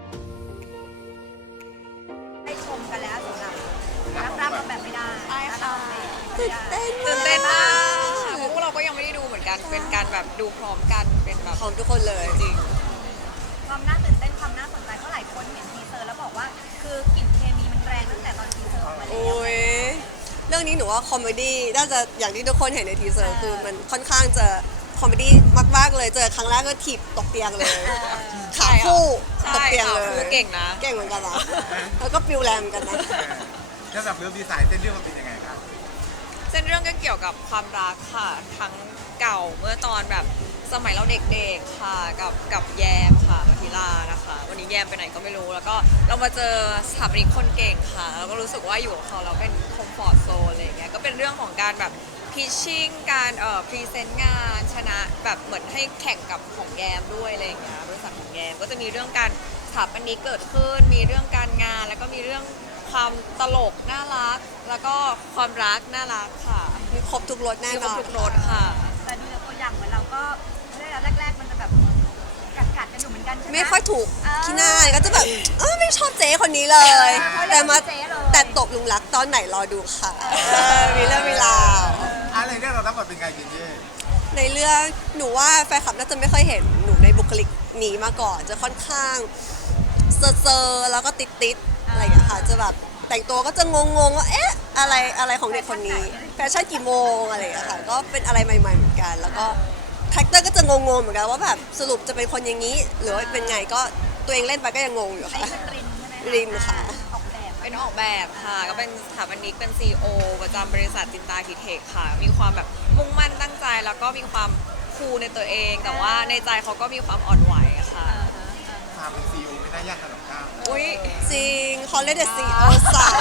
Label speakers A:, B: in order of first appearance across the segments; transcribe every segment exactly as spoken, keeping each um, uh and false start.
A: ได้ชมกันแล้วสำหรับรับรับมาแบบไม่ได้
B: ใช่ค่ะ
A: ตื่นเต้น
B: ตื่นเต้นมากเพราะพวกเราก็ยังไม่ได้ดูเหมือนกันเป็นการแบบดูพร้อมกันเป็นแบบ
C: พร้อมทุกคนเลย
B: จริง
A: ความน่าตื่นเต้นความน่าสนใจเพราะหลายคนเห็นทีเซอร์แล้วบอกว่าคือกลิ่นเคมีมันแรงตั้งแต่ตอนทีเซอร์ออกมาแล้ว
C: โอ้ยเรื่องนี้หนูว่าคอมเมดี้น่าจะอย่างที่ทุกคนเห็นในทีเซอร์คือมันค่อนข้างจะคอมเมดี้มากๆเลยเจอครั้งแรกก็ถีบตกเตียงเลยขาคู่ตก
B: ใช่
C: เตียง
B: ค่ะ
C: เลย
B: คือเก่งนะ
C: เก่งเหมือนกันนะแล้วก็ปิวแรงเหมือนกันนะ
D: แล้วสำหรับเรื่องดีไซน์เส้นเรื่องมันเป็นยังไงครับ
B: เส้นเรื่องก็เกี่ยวกับความรักค่ะทั้งเก่าเมื่อตอนแบบสมัยเราเด็กๆค่ะกับกับแยมค่ะมาธิลานะคะ วันนี้แยมไปไหนก็ไม่รู้แล้วก็เรามาเจอสถาปนิกคนเก่งค่ะแล้วก็รู้สึกว่าอยู่กับเขาเราเป็นคอมฟอร์ตโซนอะไรอย่างเงี้ยก็เป็นเรื่องของการแบบพิชชิ่งการเอ่อพรีเซนต์งานชนะแบบเหมือนให้แข่งกับของแยมด้วยอะไรอย่างเงี้ยบริษัทของแยมก็จะมีเรื่องการสถาปนิกเกิดขึ้น มีเรื่องการงานแล้วก็มีเรื่องความตลกน่ารัก แล้วก็ความรักน่ารักค่ะ
C: มีครบทุกรสแน่
B: มี
C: น
B: ครบ
C: อน
B: ทุกรสค่ะ
A: แต่ดูจากตัวอย่างเหมือนเราก็เรื่องแรกๆมันจะแบบกัดกัดๆกันอยู่เหมือนกันใช่ไหม
C: ไม่ค่อยถูก
A: อ่า
C: ขี้หน้าก็จะแบบเออไม่ชอบเจ๊คนนี้เลย แต่มา
A: เจ๊เลย
C: แต่ตกหลุมรักตอนไหนรอดูค่ะเออมีเรื่องมีราว
D: อะไรเนี่ยเราต้องบทเป็นไงเจนเย่
C: ในเรื่องหนูว่าแฟนคลับน่าจะไม่ค่อยเห็นหนูในบุคลิกนี้มาก่อนจะค่อนข้างเซอร์เซอร์แล้วก็ติดติดๆอะไรอย่างเงี้ยค่ะจะแบบแต่งตัวก็จะงงๆว่าเอ๊ะอะไรอะไรของเด็กคนนี้แฟชั่นกี่โมงอะไรอย่างเงี้ยค่ะก็เป็นอะไรใหม่ๆเหมือนกัน แล้วก็คาแรคเตอร์ก็จะงงๆเหมือนกันว่าแบบสรุปจะเป็นคนอย่างนี้ หรือว่าเป็นไงก็ตัวเองเล่นไปก็ยังงงอยู่
A: ไอ้
C: ค่ะ
A: เป็นรินใช่ไหม
C: รินค่ะ
A: ออกแบบ
B: เป็นออกแบบค่ะ ก็เป็นสถาปนิกเป็น ซี อี โอ ประจำบริษัทจินตาคิเทคค่ะ มีความแบบมุ่งมั่นตั้งใจ แล้วก็มีความคูลในตัวเอง แต่ว่าในใจเขาก็มีความอ่อนไหวค่ะ
D: มาเป็นซีอีโอไม่น่ายากขนาดนั้น
B: อุ้ย
C: จริงเขาเล่นเดอะซีโอสาวย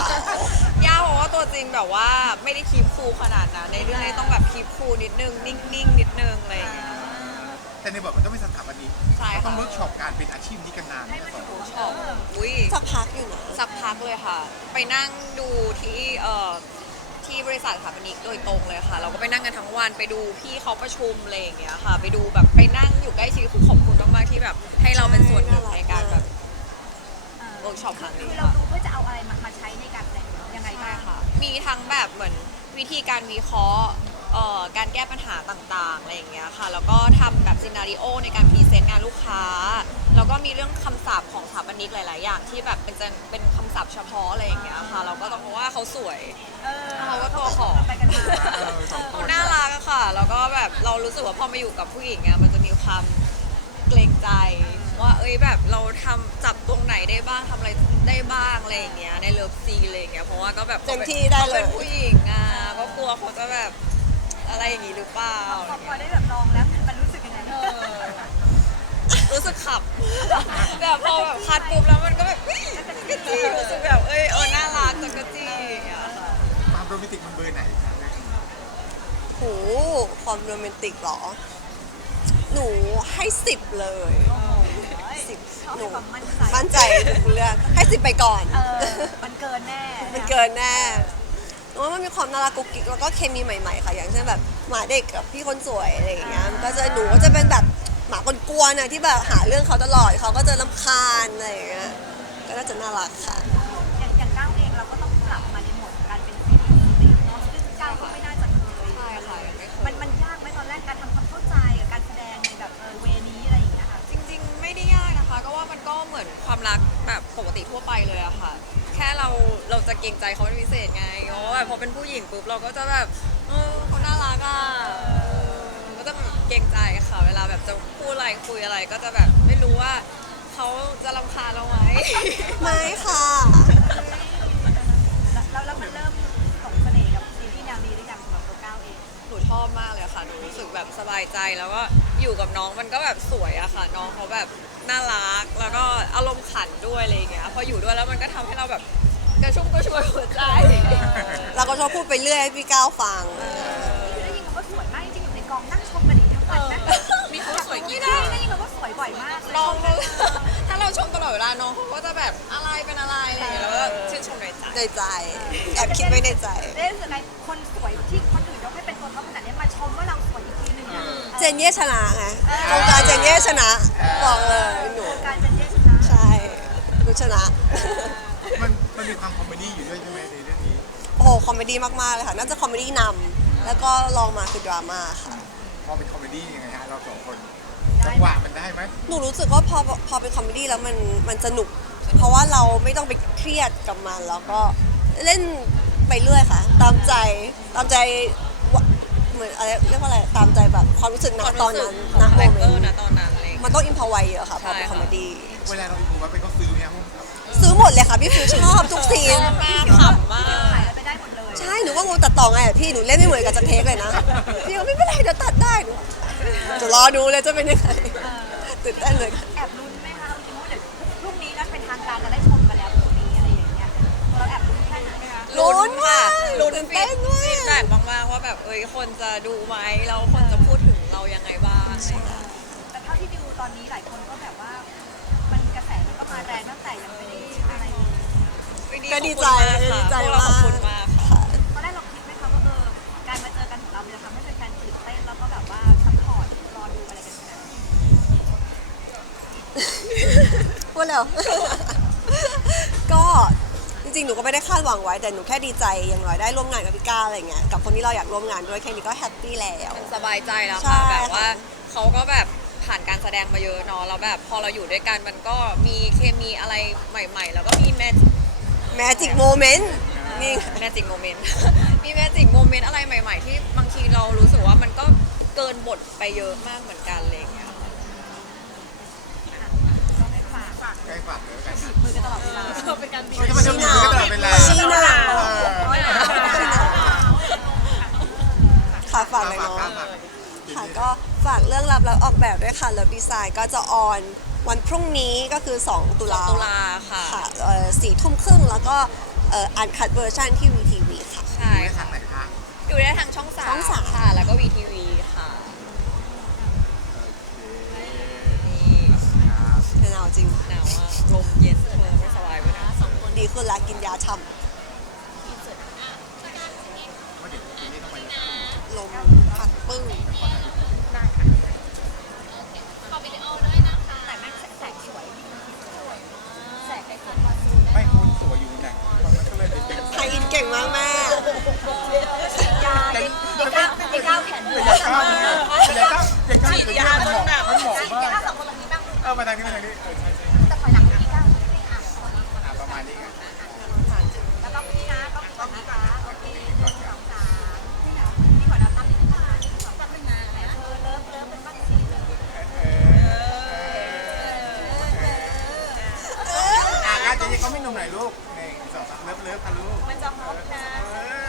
B: ากเพราะว่าตัวจริงแบบว่าไม่ได้คีบคูลขนาดนั้นในเรื่องนี้ต้องแบบคีบคูลนิดนึง นิ่งๆ นิดนึงอะไรอย่างเงี้ย
D: แต่ในบทมันต้องเป็นสถาปนิก
B: ใช่ค่ะ
D: ต้องเวิร์กช็อปการเป็นอาชีพนี้กันนานเนี่ยสองคน
B: ชอบอุ้ย
C: สักพักอยู่นะ
B: สักพักเลยค่ะ ไปนั่งดูที่เอ่อที่บริษัทสถาปนิกโดยตรงเลยค่ะ เราก็ไปนั่งกันทั้งวันไปดูพี่เขาประชุมอะไรอย่างเงี้ยค่ะ ไปดูแบบไปนั่งอยู่ใกล้ชิดคือขอบคุณมากๆที่แบบให้เราเป็นส่วนหนึ่งในการแบบเวิร์กช็อปครั้งนี้
A: คือเรา
B: ค่ะ
A: ดูเพื่อจะเอาอะไรมามาใช้ในการแสดงยังไง
B: ใช่
A: บ้าง
B: ค่ะ มีทั้งแบบเหมือนวิธีการวิเคราะห์เอ่อการแก้ปัญหาต่างๆอะไรอย่างเงี้ยค่ะ แล้วก็ทำแบบซีนาริโอในการพรีเซนต์งานลูกค้า แล้วก็มีเรื่องคำศัพท์ของสถาปนิกหลาย ๆ อย่างที่แบบเป็นจะเป็นคำศัพท์เฉพาะอะไรอย่างเงี้ยค่ะ เราก็ต้องเพราะว่าเขาสวย
A: เออ
B: เขาก็ตัวหอม
A: ไปกันมา
D: เออสองค
B: เขา
D: น
B: น่ารักอะค่ะ แล้วก็แบบเรารู้สึกว่าพอมาอยู่กับผู้หญิงอะมันจะมีความเกรงใจ ว่าเอ้ยแบบเราทำจับตรงไหนได้บ้างทำอะไรได้บ้างอะไรอย่างเงี้ยในเลิฟซีอะไรอย่างเงี้ยเพราะว่าก็แบบ
C: เต็มที่ได้เลย
B: ขาเป็นผู้หญิงอะก็กลัวเขาจะแบบอะไรอย่างงี้หรือเปล่า
A: พอพอได้แบบลองแล้วมันรู้สึกยังไง
B: เออรู้สึกขับ แบบพอแบบคัดปุ๊บแล้วมันก็แบบเฮ้ยจักรจี้รู้สึกแบบเอ้ยเออน่ารักจักรจี้อย่างเงี้ยค่ะ
D: ความโรแมนติกมันเบอร์ไหนครับ
C: โหความโรแมนติกเหรอ หนูให้สิบเลยสิบ
A: เขา
C: ห
A: ให้
C: นู
A: ความมั่นใจ
C: มั่นใจทุกเรื่องให้สิบไปก่อน
A: เออมันเกินแน่
C: มันเกินแน่หนูว่ามันมีความน่ารักกุ๊กกิ๊กแล้วก็เคมีใหม่ๆค่ะ อย่างเช่นแบบหมาเด็กกับพี่คนสวยอะไรอย่างเงี้ยมันก็จะหนูก็จะเป็นแบบหมากวนๆน่ะที่แบบหาเรื่องเขาตลอดเขาก็จะรำคาญอะไรอย่างเงี้ยก็น่าจะน่ารักค่ะ
A: อย่างอย่างก้าวเองเราก็ต้องปรับมาในโหมดการเป็นซีรีส์ซีรีส์เนาะซึ่งก้าวก็ไม่น่าจะเคย
B: ใช่ค่ะยังไม่เค
A: มั
B: ย
A: นมันยากไหมตอนแรกการทำความเข้าใจกับการแสดงในแบบเออเวนี้อะไรอย่างเงี้ยค่ะ
B: จริงๆ ไม่ได้ยากนะคะ ก็ว่ามันก็เหมือนความรักแบบปกติทั่วไปเลยอะค่ะ แค่เราเราจะเกรงใจเขาเป็นพิเศษไงเพราะว่าแบบพอเป็นผู้หญิงปุ๊บเราก็จะแบบเออเขาน่ารักอะเออก็จะเกรงใจค่ะ เวลาแบบจะพูดอะไรคุยอะไรก็จะแบบไม่รู้ว่าเขาจะรำคาญเราไหม
C: ไม่ค่ะ
A: แล้วแล้วมันเริ่มส่งเสน่ห์กับซีรีส์แนวนี้หรือยังสำหรับตัวก้าวเอง
B: หนูชอบมากเลยค่ะ หนูรู้สึกแบบสบายใจแล้วก็อยู่กับน้องมันก็แบบสวยอะค่ะ น้องเขาแบบน่ารัก แล้วก็อารมณ์ขันด้วยอะไรอย่างเงี้ย พออยู่ด้วยแล้วมันก็ทำให้เราแบบกระชุ่มกระชวยหัวใจ
C: เราก็ชอบพูดไปเรื่อยให้พี่ก้าวฟัง
A: คือได้ยินคำว่าสวยมากจริงๆอยู่ในกองนั่งชมกันอย่างทั้งวันนะ
B: มีเขาสวยกี่
A: ไม่ได้ได้ยินคำว่าสวยบ่อยมากเลย
B: น้องถ้าเราชมตลอดเวลาน้องเขาก็จะแบบอะไรเป็นอะไรอะไรอย่างเงี้ยแล้วก็ชื่นชมในใจ
C: ในใจ แอบคิดไว้ในใจ
A: ได้รู้สึกไงคนสวยที่คนอื่นยกให้เป็นตัวท็อปขนาดนี้มาชมว่าเราสวยอีกทีหนึ่งอะ
C: เจนเย่ชนะไงโครงการเจนเย่ชนะ บอกเลยหนู
A: โครงการเจนเย่ชนะ
C: ใช่
A: แ
C: คุณชนะ
D: มันมันมีความคอมเมดี้อยู่ด้วยใช่ไหมในเรื่องนี้
C: โอ้โหคอมเมดี้มากๆเลยค่ะ น่าจะคอมเมดี้นำแล้วก็ลองมาคือดราม่าค่ะ
D: พอเป็นคอมเมดี้ยังไงฮะเราสองคนจังหวะมันได้ไหม
C: หนูรู้สึกว่าพอพอเป็นคอมเมดี้แล้วมันมันสนุก เพราะว่าเราไม่ต้องไปเครียดกับมัน แล้วก็เล่นไปเรื่อยค่ะ ตามใจตามใจวะเหมือนอะไรเรียกว่าอะไรตามใจแบบความรู้สึกณตอนนั้น
B: ณ
C: ณ
B: โม
C: โม
B: เม
C: เม
B: น
C: น
B: ต์
C: ต์
B: นะตอนนั้นอะไรอย่าง
C: มั
B: เงี้ย
C: นต้องอิมพอไวเยอะค่ะพอเป็น
B: ใช่
C: คอ
B: ค่ะ
C: มเมดี้
D: เวลาเราอินโฟไว้ไปก็ซื้อเนี่ย
C: ซื้อหมดเลยค่ะพี่ฟิวชอบทุกซีน
B: ขำมาก
A: ขายไปได้หมดเลย
C: ใช่หนูก็งงตัดต่อไงอะพี่หนูเล่นไม่เหมือนกับจากเทคเลยนะพี่ก็ไม่เป็นไรเดี๋ยวตัดได้หนูจะรอดูเลยจะเป็นยังไงตื่นเต้นเลย
A: แอบลุ้นไหมคะเอาจริงว่าเดี๋ยวพรุ่งนี้นะเป็นทางการจะได้ชมกันแล้วพรุ่งนี้อะไรอย่างเงี้ยเราแอบลุ้นแค่นั้นไหมคะ
C: ลุ้นค่ะ
B: ลุ้น
C: ตื่น
B: ฟี
C: เต้นมาก
B: ดแบ็กมากๆว่าแบบเอ้ยคนจะดูไหมแล้วคนจะพูดถึงเรายังไงบ้างอะไรอย่างเงี้ย
A: แต่เท่าที่ดูตอนนี้หลายคนก็แบบว่า มันกระแสมันก็มาแรงตั้งแต่ยังไม่ได้อะไรเลย
C: ก็ดีใจดีใจ
B: พวกเรา
C: มา
B: ขอบคุ
C: ก
B: ณมากค่ะ
A: ตอนแรกเราคิดไหมคะว่าเออการมาเจอกันของเรามันจะทำให้แฟนๆตื่นเต้นแล้วก็แบบว่าซัพพอร์ตรอดูอะไรกันขนาดนี้
C: พูดแล้ว ก็จริงๆ หนูก็ไม่ได้คาดหวังไว้ แต่หนูแค่ดีใจอย่างน้อยได้ร่วมงานกับพี่ก้าอะไรเงี้ย กับคนที่เราอยากร่วมงานด้วยแค่นี้ก็แฮปปี้แล้ว
B: สบายใจแล้ว
C: ใช่
B: ค่ะ
C: ค่ะ
B: แบบว่าเขาก็แบบผ่านการแสดงมาเยอะเนาะแล้วแบบพอเราอยู่ด้วยกันมันก็มีเคมีอะไรใหม่ ๆ แล้วก็มีแมท
C: แมจิกโมเมนต์นี่
B: แมจิกโมเมนต์ มีแมจิกโมเมนต์อะไรใหม่ ๆ ที่บางทีเรารู้สึกว่ามันก็เกินบทไปเยอะมากเหมือนกันอะไรอย่างเงี้ย
A: ก็ให้ฝากฝาก
D: ใกล้ฝากเลยกัน
A: มือกันตลอดเวลาเป็นการบีบ
D: ทำไมต้องมีกันตลอดเวลา
C: ชี้หน้า
D: เออ
C: ค่ะฝากเลย
D: ฝาก
C: เนาะ
D: ฝาก
C: ค่ะก็ฝากเรื่องรับแล้วออกแบบด้วยค่ะ Love Design ก็จะออนวันพรุ่งนี้ก็คือ สอง ตุลา
B: ตุลาค่ะ
C: ค่ะเอ่อสี่ทุ่มครึ่งแล้วก็เอ่ออันคัดเวอร์ชันที่ วี ที วี ค่ะ
B: ใช่
D: ได้ทา
B: ค่ะ
D: งไหนคะ
B: ดูได้ทางช่องสาม
C: ช่องสาม
B: ค่ะ แล้วก็วีทีวีค่ะนี่
C: เธอหนาวจริง
B: หนาวมากลมเย็นเธอไม่สบายเลยนะ
C: ดีขึ้นแล้วกินยาช่
D: เพราะเดี๋ยวปีนี้ต้องไป
C: ำลมพัดปึ้ง
A: แต่แม่งแสงสวยแสงไอ้คน
D: ไม่คุณสวยอยู่ไหนมันก็เลยเป็น
C: ไทยอินเก่งมากแม่
A: ยาเด็กเด็กก้าวเด็กก้าวแขน
D: เป็น
A: เย
D: ยา
A: อะ
D: ข้าวเป็นยาข้าวเป็นยาข้าวเป็นยาข้าวมันเหมาะมันเหมาะ
A: ใช่
D: มาก
A: เด็กก้าวสองคนตรงนี้บ้าง
D: เออมาทางนี้มาทางนี้เออใช่ใช่
A: แต่ถอยหลังพี่ก้าวอ่ะ
D: อ่ะประมาณนี้ไง
A: แล้วก็พี่นะก็ก่อนนะคะโอเคหนึ่งสองสามนี่นะนี่ขอนับตั้งนิดนึงนะหนึ่งสองสามเป็นนะไหนเธอเริ่มเริ่มเป็นบ้างสิเลย
D: อ่ะการจะยังเขาไม่หนุ่มไหนลูกหนึ่งสองสามเลิฟเลิฟค่ะลูก
A: มันจะฮอปนะ
D: เออ